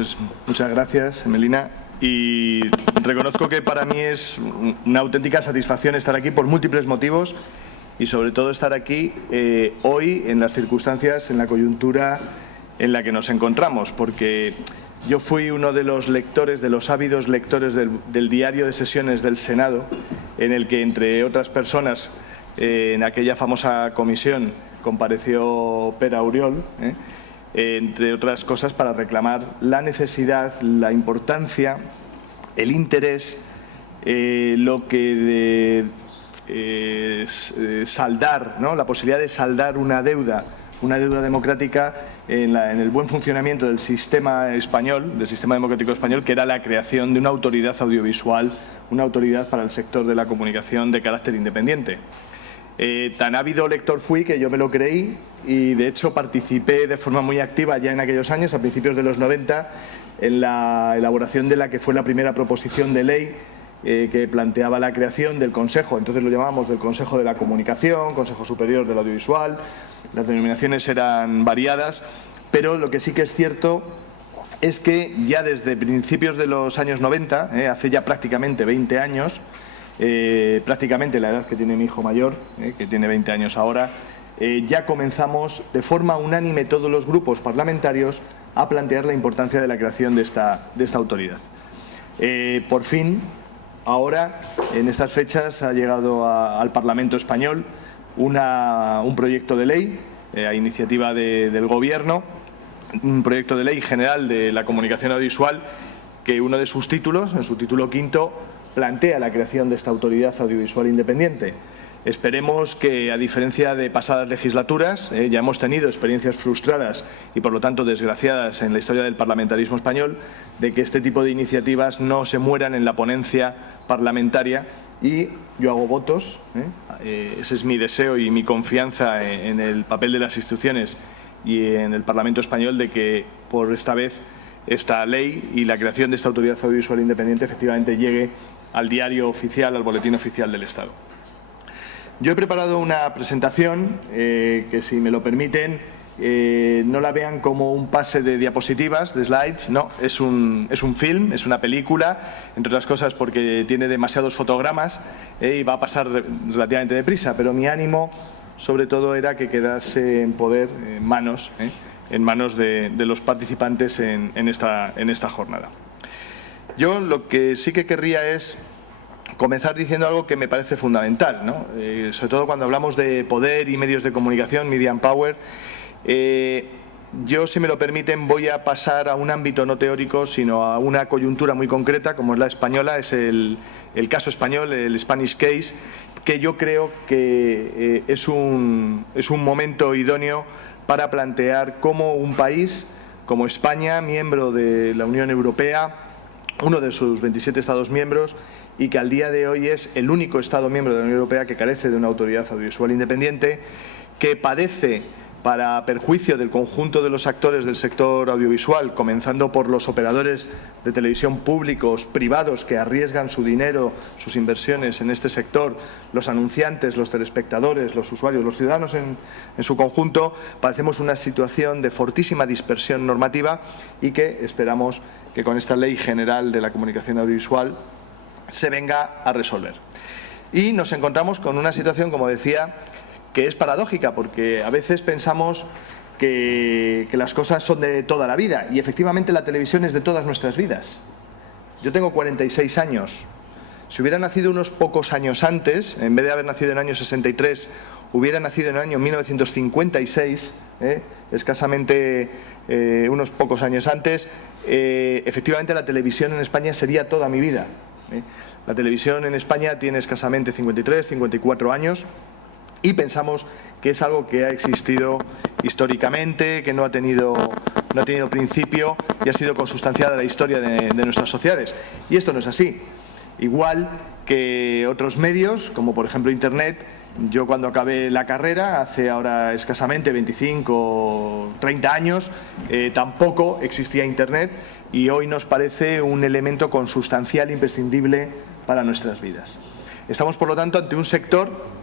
Pues muchas gracias, Melina. Y reconozco que para mí es una auténtica satisfacción estar aquí por múltiples motivos y sobre todo estar aquí hoy en las circunstancias, en la coyuntura en la que nos encontramos, porque yo fui uno de los lectores, de los ávidos lectores del diario de sesiones del Senado, en el que, entre otras personas, en aquella famosa comisión compareció Pere Auriol, entre otras cosas para reclamar la necesidad, la importancia, el interés, lo que de saldar, ¿no? La posibilidad de saldar una deuda democrática en el buen funcionamiento del sistema español, del sistema democrático español, que era la creación de una autoridad audiovisual, una autoridad para el sector de la comunicación de carácter independiente. Tan ávido lector fui que yo me lo creí y de hecho participé de forma muy activa ya en aquellos años, a principios de los 90, en la elaboración de la que fue la primera proposición de ley que planteaba la creación del Consejo. Entonces lo llamábamos del Consejo de la Comunicación, Consejo Superior del Audiovisual. Las denominaciones eran variadas, pero lo que sí que es cierto es que ya desde principios de los años 90, hace ya prácticamente 20 años, prácticamente la edad que tiene mi hijo mayor, que tiene 20 años ahora, ya comenzamos de forma unánime todos los grupos parlamentarios a plantear la importancia de la creación de esta autoridad. Por fin, ahora, en estas fechas, ha llegado al Parlamento español un proyecto de ley a iniciativa del Gobierno, un proyecto de ley general de la comunicación audiovisual que uno de sus títulos, en su título quinto, plantea la creación de esta autoridad audiovisual independiente. Esperemos que, a diferencia de pasadas legislaturas, ya hemos tenido experiencias frustradas y por lo tanto desgraciadas en la historia del parlamentarismo español, de que este tipo de iniciativas no se mueran en la ponencia parlamentaria, y yo hago votos, ese es mi deseo y mi confianza en el papel de las instituciones y en el Parlamento español, de que por esta vez esta ley y la creación de esta autoridad audiovisual independiente efectivamente llegue al diario oficial, al boletín oficial del Estado. Yo he preparado una presentación que, si me lo permiten, no la vean como un pase de diapositivas, de slides, no, es un film, es una película, entre otras cosas porque tiene demasiados fotogramas y va a pasar relativamente deprisa, pero mi ánimo sobre todo era que quedase en poder, en manos de los participantes en esta jornada. Yo lo que sí que querría es comenzar diciendo algo que me parece fundamental, ¿no? Sobre todo cuando hablamos de poder y medios de comunicación, media and power. Yo, si me lo permiten, voy a pasar a un ámbito no teórico, sino a una coyuntura muy concreta, como es la española, es el caso español, el Spanish Case, que yo creo que es un momento idóneo para plantear cómo un país como España, miembro de la Unión Europea, uno de sus 27 Estados miembros, y que al día de hoy es el único Estado miembro de la Unión Europea que carece de una autoridad audiovisual independiente, que padece, para perjuicio del conjunto de los actores del sector audiovisual, comenzando por los operadores de televisión públicos, privados, que arriesgan su dinero, sus inversiones en este sector, los anunciantes, los telespectadores, los usuarios, los ciudadanos en su conjunto, padecemos una situación de fortísima dispersión normativa y que esperamos que con esta Ley General de la Comunicación Audiovisual se venga a resolver. Y nos encontramos con una situación, como decía, que es paradójica, porque a veces pensamos que las cosas son de toda la vida, y efectivamente la televisión es de todas nuestras vidas. Yo tengo 46 años. Si hubiera nacido unos pocos años antes, en vez de haber nacido en el año 63, hubiera nacido en el año 1956, escasamente unos pocos años antes, efectivamente la televisión en España sería toda mi vida. La televisión en España tiene escasamente 53, 54 años, y pensamos que es algo que ha existido históricamente, que no ha tenido principio y ha sido consustancial a la historia de nuestras sociedades. Y esto no es así. Igual que otros medios, como por ejemplo Internet, yo cuando acabé la carrera, hace ahora escasamente 25 o 30 años, tampoco existía Internet, y hoy nos parece un elemento consustancial, imprescindible para nuestras vidas. Estamos, por lo tanto, ante un sector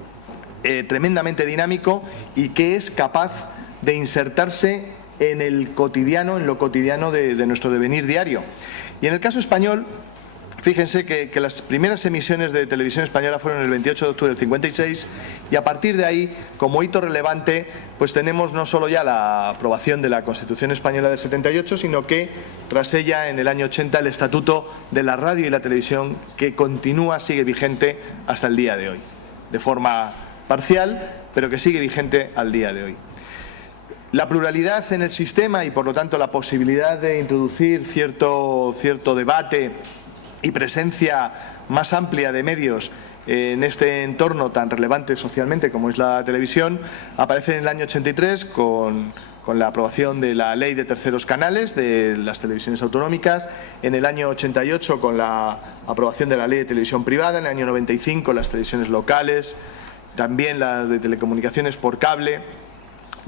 tremendamente dinámico y que es capaz de insertarse en el cotidiano, en lo cotidiano de nuestro devenir diario. Y en el caso español, fíjense que las primeras emisiones de televisión española fueron el 28 de octubre del 56 y a partir de ahí, como hito relevante, pues tenemos no solo ya la aprobación de la Constitución Española del 78, sino que tras ella, en el año 80, el Estatuto de la Radio y la Televisión, que sigue vigente hasta el día de hoy, de forma parcial, pero que sigue vigente al día de hoy. La pluralidad en el sistema y, por lo tanto, la posibilidad de introducir cierto debate y presencia más amplia de medios en este entorno tan relevante socialmente como es la televisión, aparece en el año 83 con la aprobación de la Ley de Terceros Canales de las televisiones autonómicas, en el año 88 con la aprobación de la Ley de Televisión Privada, en el año 95 las televisiones locales, también las de telecomunicaciones por cable.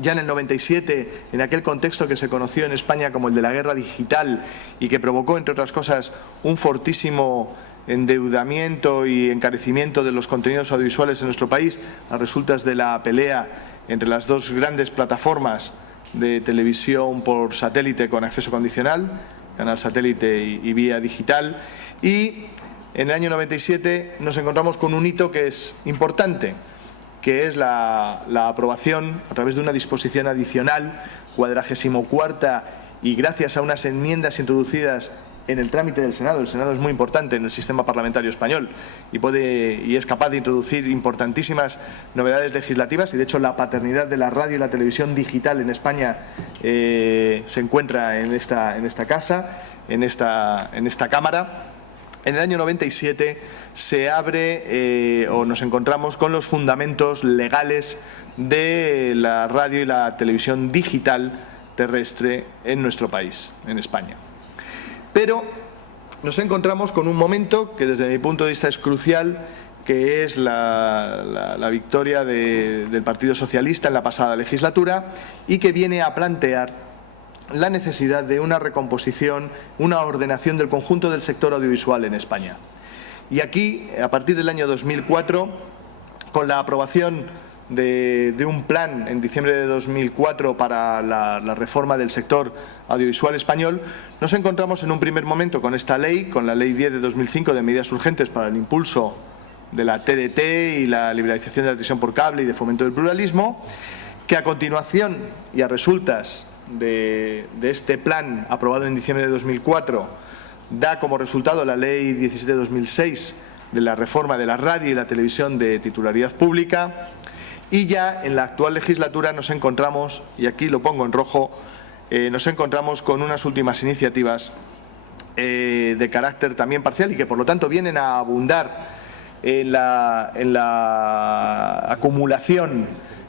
Ya en el 97, en aquel contexto que se conoció en España como el de la guerra digital y que provocó, entre otras cosas, un fortísimo endeudamiento y encarecimiento de los contenidos audiovisuales en nuestro país a resultas de la pelea entre las dos grandes plataformas de televisión por satélite con acceso condicional, canal satélite y vía digital. Y en el año 97 nos encontramos con un hito que es importante, que es la aprobación a través de una disposición adicional, 44ª, y gracias a unas enmiendas introducidas en el trámite del Senado. El Senado es muy importante en el sistema parlamentario español y es capaz de introducir importantísimas novedades legislativas, y de hecho la paternidad de la radio y la televisión digital en España se encuentra en esta casa, en esta Cámara. En el año 97 se abre o nos encontramos con los fundamentos legales de la radio y la televisión digital terrestre en nuestro país, en España. Pero nos encontramos con un momento que desde mi punto de vista es crucial, que es la victoria del Partido Socialista en la pasada legislatura y que viene a plantear la necesidad de una recomposición, una ordenación del conjunto del sector audiovisual en España. Y aquí, a partir del año 2004, con la aprobación de un plan en diciembre de 2004 para la reforma del sector audiovisual español, nos encontramos en un primer momento con esta ley, con la Ley 10 de 2005 de medidas urgentes para el impulso de la TDT y la liberalización de la televisión por cable y de fomento del pluralismo, que a continuación y a resultas de este plan aprobado en diciembre de 2004 da como resultado la Ley 17 de 2006 de la reforma de la radio y la televisión de titularidad pública, y ya en la actual legislatura nos encontramos, y aquí lo pongo en rojo, nos encontramos con unas últimas iniciativas de carácter también parcial y que por lo tanto vienen a abundar en la acumulación,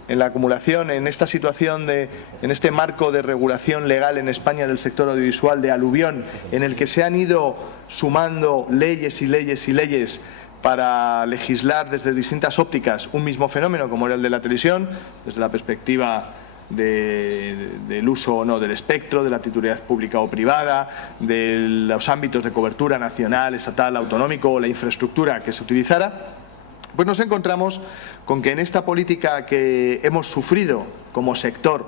en esta situación, en este marco de regulación legal en España del sector audiovisual de aluvión, en el que se han ido sumando leyes y leyes y leyes para legislar desde distintas ópticas un mismo fenómeno como era el de la televisión, desde la perspectiva del uso o no del espectro, de la titularidad pública o privada, de los ámbitos de cobertura nacional, estatal, autonómico o la infraestructura que se utilizara. Pues nos encontramos con que en esta política que hemos sufrido como sector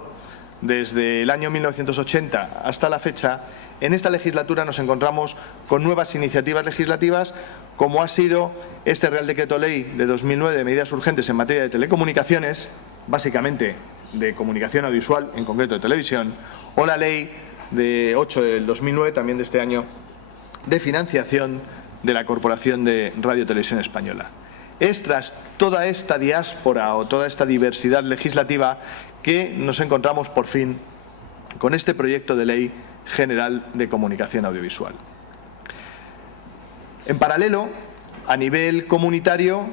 desde el año 1980 hasta la fecha, en esta legislatura nos encontramos con nuevas iniciativas legislativas, como ha sido este Real Decreto Ley de 2009 de medidas urgentes en materia de telecomunicaciones, básicamente de comunicación audiovisual, en concreto de televisión, o la Ley de 8 del 2009, también de este año, de financiación de la Corporación de Radio y Televisión Española. Es tras toda esta diáspora o toda esta diversidad legislativa que nos encontramos por fin con este proyecto de Ley General de Comunicación Audiovisual. En paralelo, a nivel comunitario,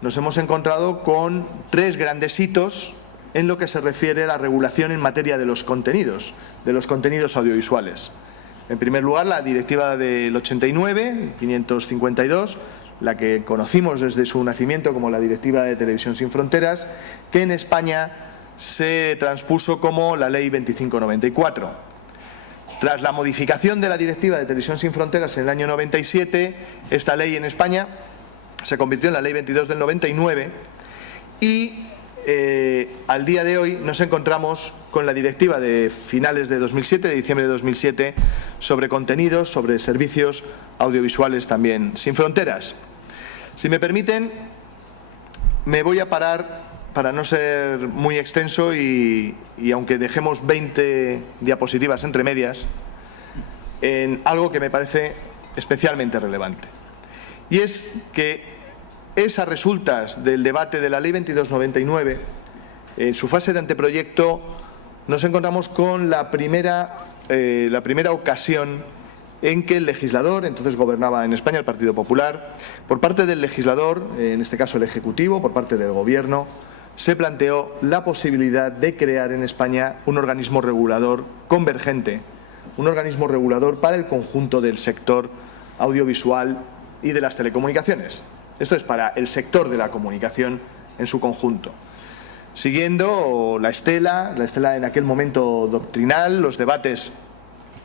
nos hemos encontrado con tres grandes hitos en lo que se refiere a la regulación en materia de los contenidos audiovisuales. En primer lugar, la Directiva del 89, 552, la que conocimos desde su nacimiento como la Directiva de Televisión sin Fronteras, que en España se transpuso como la Ley 2594. Tras la modificación de la Directiva de Televisión sin Fronteras en el año 97, esta ley en España se convirtió en la Ley 22 del 99 y al día de hoy nos encontramos con la directiva de finales de 2007, de diciembre de 2007, sobre contenidos, sobre servicios audiovisuales también sin fronteras. Si me permiten, me voy a parar, para no ser muy extenso y aunque dejemos 20 diapositivas entre medias, en algo que me parece especialmente relevante. Y es que es a resultas del debate de la Ley 2299, en su fase de anteproyecto, nos encontramos con la primera ocasión en que el legislador, entonces gobernaba en España el Partido Popular, por parte del legislador, en este caso el Ejecutivo, por parte del Gobierno, se planteó la posibilidad de crear en España un organismo regulador convergente, un organismo regulador para el conjunto del sector audiovisual y de las telecomunicaciones. Esto es para el sector de la comunicación en su conjunto. Siguiendo la estela en aquel momento doctrinal, los debates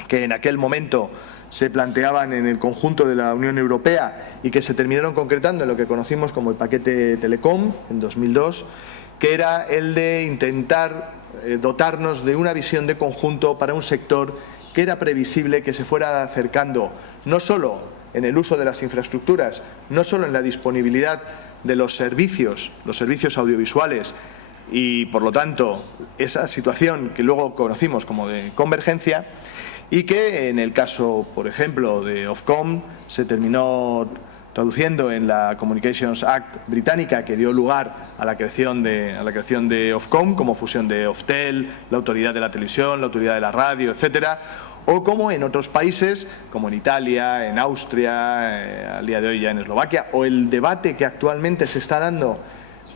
que en aquel momento se planteaban en el conjunto de la Unión Europea y que se terminaron concretando en lo que conocimos como el paquete Telecom en 2002, que era el de intentar dotarnos de una visión de conjunto para un sector que era previsible que se fuera acercando no solo en el uso de las infraestructuras, no solo en la disponibilidad de los servicios audiovisuales y, por lo tanto, esa situación que luego conocimos como de convergencia y que en el caso, por ejemplo, de Ofcom se terminó traduciendo en la Communications Act británica, que dio lugar a la creación de Ofcom como fusión de Oftel, la Autoridad de la Televisión, la Autoridad de la Radio, etcétera, o como en otros países, como en Italia, en Austria, al día de hoy ya en Eslovaquia, o el debate que actualmente se está dando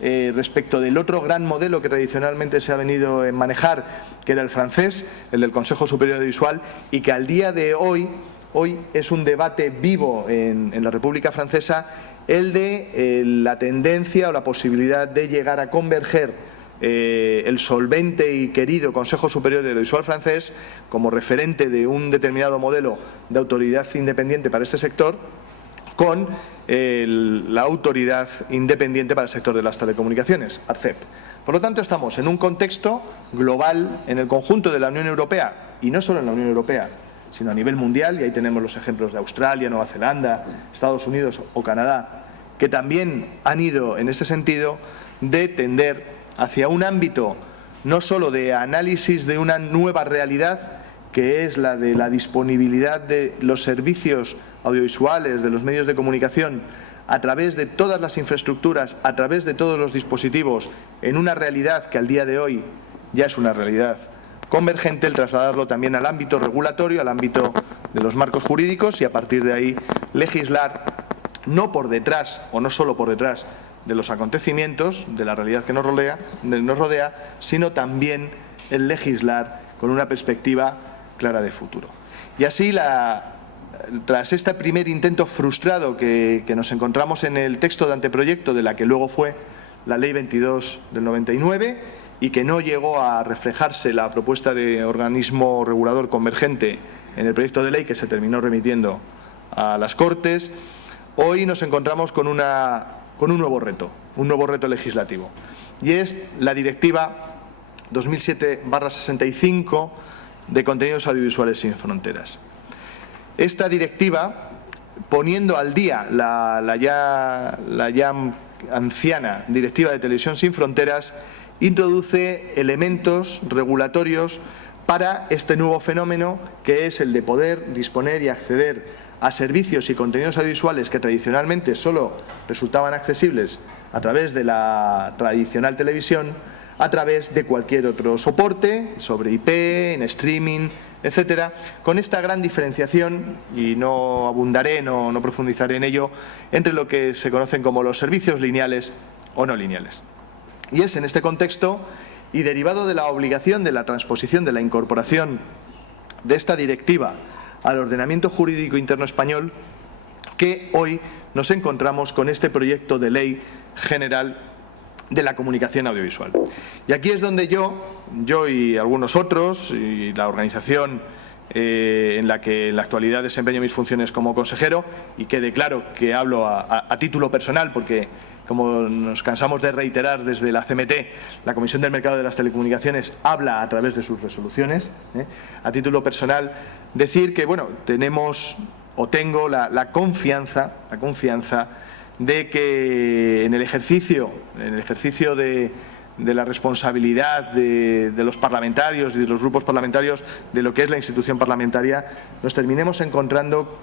respecto del otro gran modelo que tradicionalmente se ha venido a manejar, que era el francés, el del Consejo Superior Audiovisual, y que al día de hoy es un debate vivo en la República Francesa, el de la tendencia o la posibilidad de llegar a converger el solvente y querido Consejo Superior de Audiovisual francés como referente de un determinado modelo de autoridad independiente para este sector con la autoridad independiente para el sector de las telecomunicaciones, ARCEP. Por lo tanto, estamos en un contexto global en el conjunto de la Unión Europea, y no solo en la Unión Europea, sino a nivel mundial, y ahí tenemos los ejemplos de Australia, Nueva Zelanda, Estados Unidos o Canadá, que también han ido en ese sentido de tender hacia un ámbito no solo de análisis de una nueva realidad, que es la de la disponibilidad de los servicios audiovisuales, de los medios de comunicación, a través de todas las infraestructuras, a través de todos los dispositivos, en una realidad que al día de hoy ya es una realidad convergente, el trasladarlo también al ámbito regulatorio, al ámbito de los marcos jurídicos y a partir de ahí legislar no por detrás o no solo por detrás de los acontecimientos, de la realidad que nos rodea, sino también el legislar con una perspectiva clara de futuro. Y así, tras este primer intento frustrado que nos encontramos en el texto de anteproyecto de la que luego fue la Ley 22 del 99 y que no llegó a reflejarse la propuesta de organismo regulador convergente en el proyecto de ley que se terminó remitiendo a las Cortes, hoy nos encontramos con un nuevo reto legislativo, y es la Directiva 2007/65 de contenidos audiovisuales sin fronteras. Esta directiva, poniendo al día la ya anciana Directiva de Televisión sin Fronteras, introduce elementos regulatorios para este nuevo fenómeno, que es el de poder disponer y acceder a servicios y contenidos audiovisuales que tradicionalmente solo resultaban accesibles a través de la tradicional televisión, a través de cualquier otro soporte, sobre IP, en streaming, etcétera, con esta gran diferenciación, y no abundaré, no profundizaré en ello, entre lo que se conocen como los servicios lineales o no lineales. Y es en este contexto, y derivado de la obligación de la transposición, de la incorporación de esta directiva al ordenamiento jurídico interno español, que hoy nos encontramos con este proyecto de ley general de la comunicación audiovisual. Y aquí es donde yo y algunos otros, y la organización en la que en la actualidad desempeño mis funciones como consejero, y quede claro que hablo a título personal, porque como nos cansamos de reiterar desde la CMT, la Comisión del Mercado de las Telecomunicaciones habla a través de sus resoluciones. A título personal, decir que bueno, tengo la confianza de que en el ejercicio de la responsabilidad de los parlamentarios y de los grupos parlamentarios de lo que es la institución parlamentaria, nos terminemos encontrando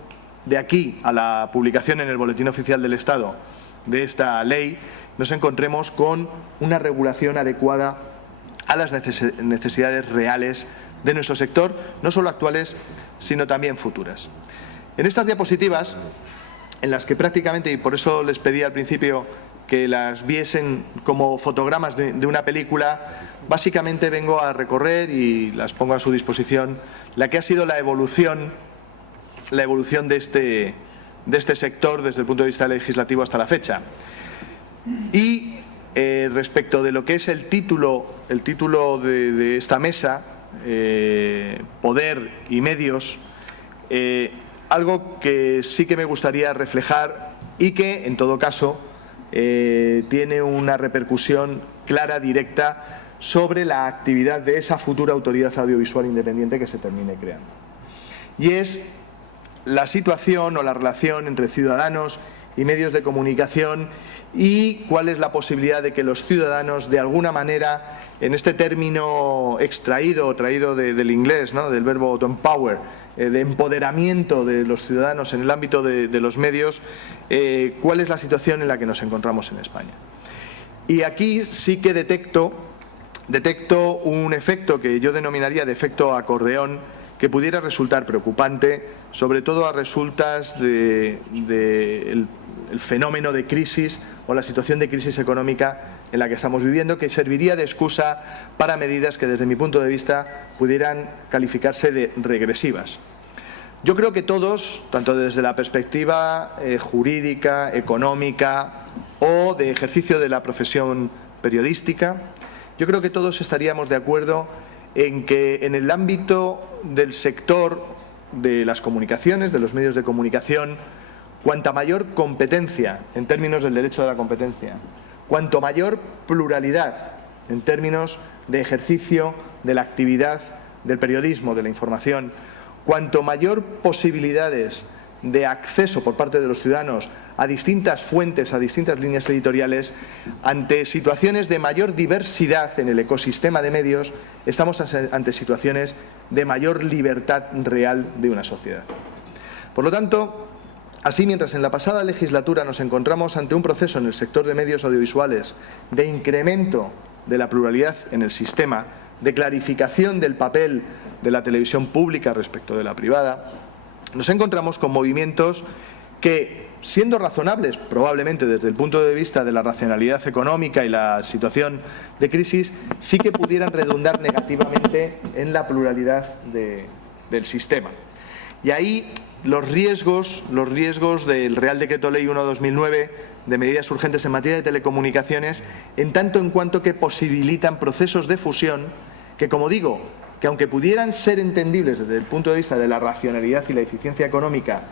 de aquí a la publicación en el Boletín Oficial del Estado de esta ley, nos encontremos con una regulación adecuada a las necesidades reales de nuestro sector, no solo actuales, sino también futuras. En estas diapositivas, en las que prácticamente, y por eso les pedí al principio que las viesen como fotogramas de una película, básicamente vengo a recorrer, y las pongo a su disposición, la que ha sido la evolución de este sector desde el punto de vista legislativo hasta la fecha. Y respecto de lo que es el título de esta mesa, Poder y Medios, algo que sí que me gustaría reflejar y que, en todo caso, tiene una repercusión clara, directa, sobre la actividad de esa futura autoridad audiovisual independiente que se termine creando. Y es la situación o la relación entre ciudadanos y medios de comunicación, y cuál es la posibilidad de que los ciudadanos, de alguna manera, en este término extraído o traído del inglés, ¿no?, del verbo to empower, de empoderamiento de los ciudadanos en el ámbito de los medios, cuál es la situación en la que nos encontramos en España. Y aquí sí que detecto un efecto que yo denominaría de efecto acordeón, que pudiera resultar preocupante, sobre todo a resultas del fenómeno de crisis o la situación de crisis económica en la que estamos viviendo, que serviría de excusa para medidas que, desde mi punto de vista, pudieran calificarse de regresivas. Yo creo que todos, tanto desde la perspectiva jurídica, económica o de ejercicio de la profesión periodística, yo creo que todos estaríamos de acuerdo en que en el ámbito del sector de las comunicaciones, de los medios de comunicación, cuanta mayor competencia en términos del derecho de la competencia, cuanto mayor pluralidad en términos de ejercicio de la actividad del periodismo, de la información, cuanto mayor posibilidades de acceso por parte de los ciudadanos a distintas fuentes, a distintas líneas editoriales, ante situaciones de mayor diversidad en el ecosistema de medios, estamos ante situaciones de mayor libertad real de una sociedad. Por lo tanto, así, mientras en la pasada legislatura nos encontramos ante un proceso en el sector de medios audiovisuales de incremento de la pluralidad en el sistema, de clarificación del papel de la televisión pública respecto de la privada, nos encontramos con movimientos que, siendo razonables probablemente desde el punto de vista de la racionalidad económica y la situación de crisis, sí que pudieran redundar negativamente en la pluralidad del sistema. Y ahí los riesgos del Real Decreto Ley 1/2009 de medidas urgentes en materia de telecomunicaciones, en tanto en cuanto que posibilitan procesos de fusión que, como digo, que aunque pudieran ser entendibles desde el punto de vista de la racionalidad y la eficiencia económica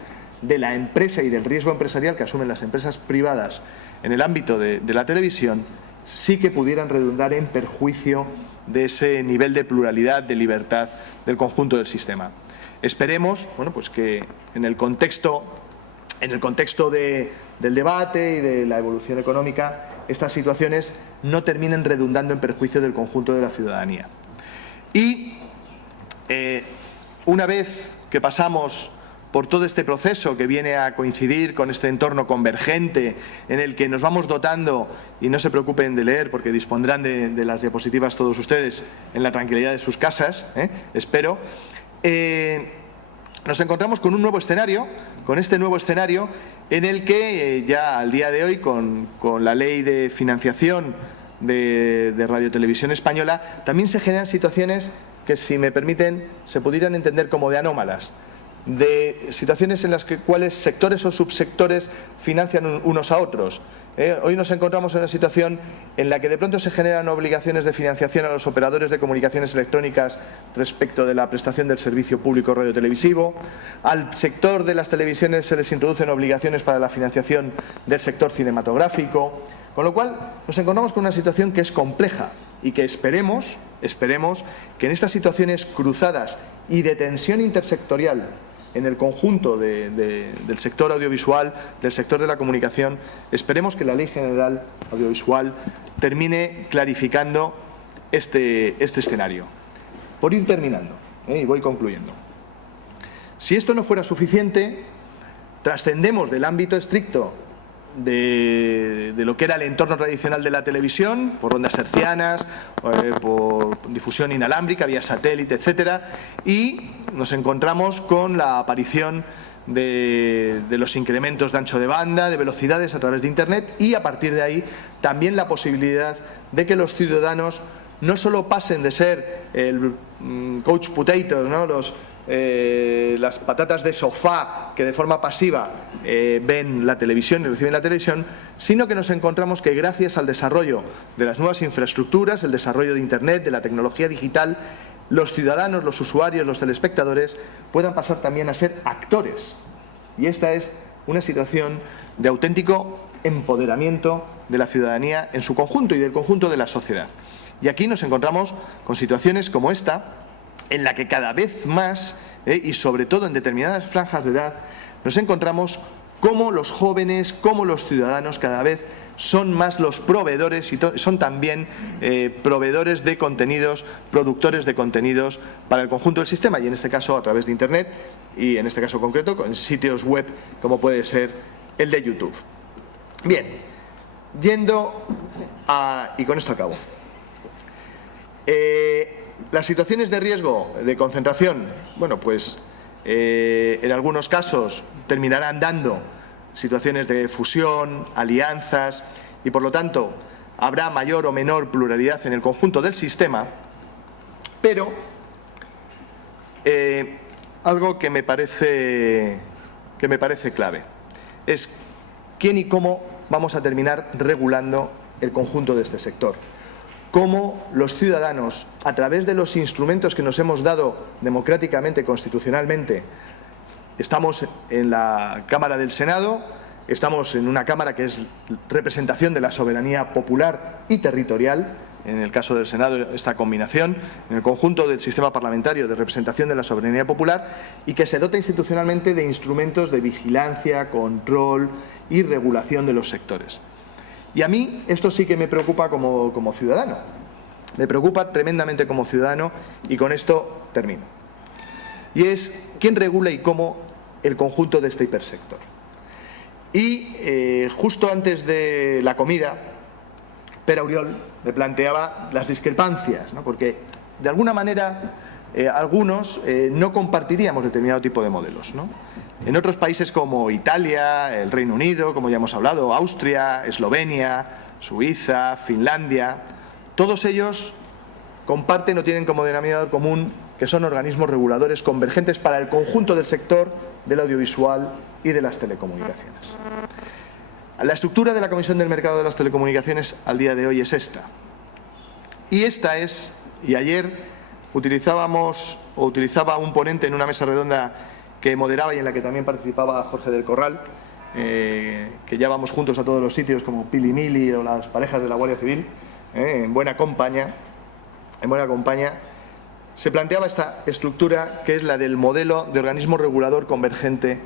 de la empresa y del riesgo empresarial que asumen las empresas privadas en el ámbito de la televisión, sí que pudieran redundar en perjuicio de ese nivel de pluralidad, de libertad del conjunto del sistema. Esperemos, bueno, pues que en el contexto del debate y de la evolución económica, estas situaciones no terminen redundando en perjuicio del conjunto de la ciudadanía. Y una vez que pasamos por todo este proceso que viene a coincidir con este entorno convergente en el que nos vamos dotando, y no se preocupen de leer porque dispondrán de las diapositivas todos ustedes en la tranquilidad de sus casas, espero, nos encontramos con un nuevo escenario, con este nuevo escenario en el que ya al día de hoy, con la ley de financiación de Radio Televisión Española, también se generan situaciones que, si me permiten, se pudieran entender como de anómalas, de situaciones en las cuales sectores o subsectores financian unos a otros, Hoy nos encontramos en una situación en la que de pronto se generan obligaciones de financiación a los operadores de comunicaciones electrónicas respecto de la prestación del servicio público radiotelevisivo. Al sector de las televisiones se les introducen obligaciones para la financiación del sector cinematográfico. Con lo cual nos encontramos con una situación que es compleja y que esperemos que en estas situaciones cruzadas y de tensión intersectorial en el conjunto del sector audiovisual, del sector de la comunicación, esperemos que la Ley General Audiovisual termine clarificando este escenario. Por ir terminando, y voy concluyendo. Si esto no fuera suficiente, trascendemos del ámbito estricto de lo que era el entorno tradicional de la televisión, por ondas hercianas, por difusión inalámbrica, vía satélite, etcétera, y nos encontramos con la aparición de los incrementos de ancho de banda, de velocidades a través de Internet, y a partir de ahí también la posibilidad de que los ciudadanos no solo pasen de ser el couch potato, ¿no?, las patatas de sofá que de forma pasiva ven la televisión y reciben la televisión, sino que nos encontramos que gracias al desarrollo de las nuevas infraestructuras, el desarrollo de Internet, de la tecnología digital, los ciudadanos, los usuarios, los telespectadores puedan pasar también a ser actores. Y esta es una situación de auténtico empoderamiento de la ciudadanía en su conjunto y del conjunto de la sociedad. Y aquí nos encontramos con situaciones como esta, en la que cada vez más, y sobre todo en determinadas franjas de edad, nos encontramos cómo los jóvenes, cómo los ciudadanos cada vez son más los proveedores y son también proveedores de contenidos, productores de contenidos para el conjunto del sistema, y en este caso a través de Internet, y en este caso concreto con sitios web como puede ser el de YouTube. Bien, y con esto acabo. Las situaciones de riesgo de concentración, bueno, pues en algunos casos terminarán dando situaciones de fusión, alianzas, y por lo tanto habrá mayor o menor pluralidad en el conjunto del sistema, pero algo que me parece clave es quién y cómo vamos a terminar regulando el conjunto de este sector. Cómo los ciudadanos, a través de los instrumentos que nos hemos dado democráticamente, constitucionalmente, estamos en la Cámara del Senado, estamos en una Cámara que es representación de la soberanía popular y territorial, en el caso del Senado esta combinación, en el conjunto del sistema parlamentario de representación de la soberanía popular, y que se dota institucionalmente de instrumentos de vigilancia, control y regulación de los sectores. Y a mí esto sí que me preocupa como ciudadano, me preocupa tremendamente como ciudadano, y con esto termino. Y es quién regula y cómo el conjunto de este hipersector. Y justo antes de la comida, Pere Oriol me planteaba las discrepancias, ¿no?, porque de alguna manera algunos no compartiríamos determinado tipo de modelos, ¿no? En otros países como Italia, el Reino Unido, como ya hemos hablado, Austria, Eslovenia, Suiza, Finlandia, todos ellos comparten o tienen como denominador común que son organismos reguladores convergentes para el conjunto del sector del audiovisual y de las telecomunicaciones. La estructura de la Comisión del Mercado de las Telecomunicaciones al día de hoy es esta. Y esta es, y ayer utilizaba un ponente en una mesa redonda que moderaba y en la que también participaba Jorge del Corral, que ya vamos juntos a todos los sitios como Pili Mili o las parejas de la Guardia Civil, en buena compañía, se planteaba esta estructura que es la del modelo de organismo regulador convergente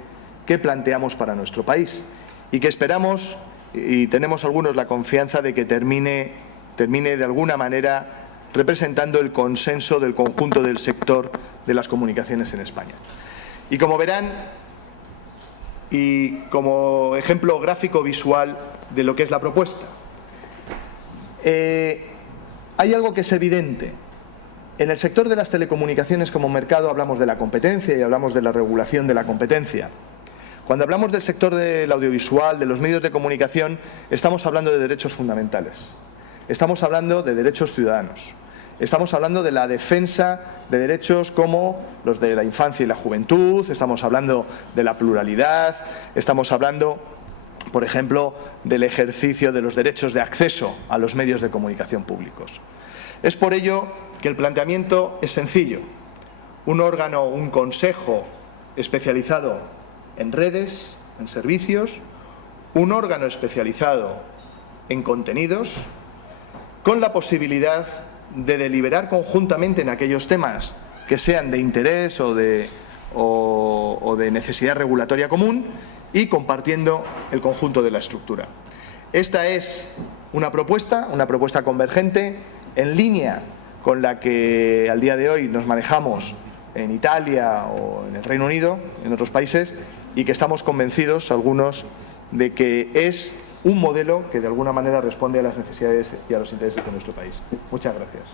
que planteamos para nuestro país y que esperamos, y tenemos algunos la confianza de que termine de alguna manera representando el consenso del conjunto del sector de las comunicaciones en España. Y como verán, y como ejemplo gráfico visual de lo que es la propuesta, hay algo que es evidente. En el sector de las telecomunicaciones como mercado hablamos de la competencia y hablamos de la regulación de la competencia. Cuando hablamos del sector del audiovisual, de los medios de comunicación, estamos hablando de derechos fundamentales. Estamos hablando de derechos ciudadanos. Estamos hablando de la defensa de derechos como los de la infancia y la juventud, estamos hablando de la pluralidad, estamos hablando por ejemplo, del ejercicio de los derechos de acceso a los medios de comunicación públicos. Es por ello que el planteamiento es sencillo. Un órgano, un consejo especializado en redes, en servicios, un órgano especializado en contenidos, con la posibilidad de deliberar conjuntamente en aquellos temas que sean de interés o de necesidad regulatoria común y compartiendo el conjunto de la estructura. Esta es una propuesta convergente en línea con la que al día de hoy nos manejamos en Italia o en el Reino Unido, en otros países, y que estamos convencidos, algunos, de que es un modelo que de alguna manera responde a las necesidades y a los intereses de nuestro país. Muchas gracias.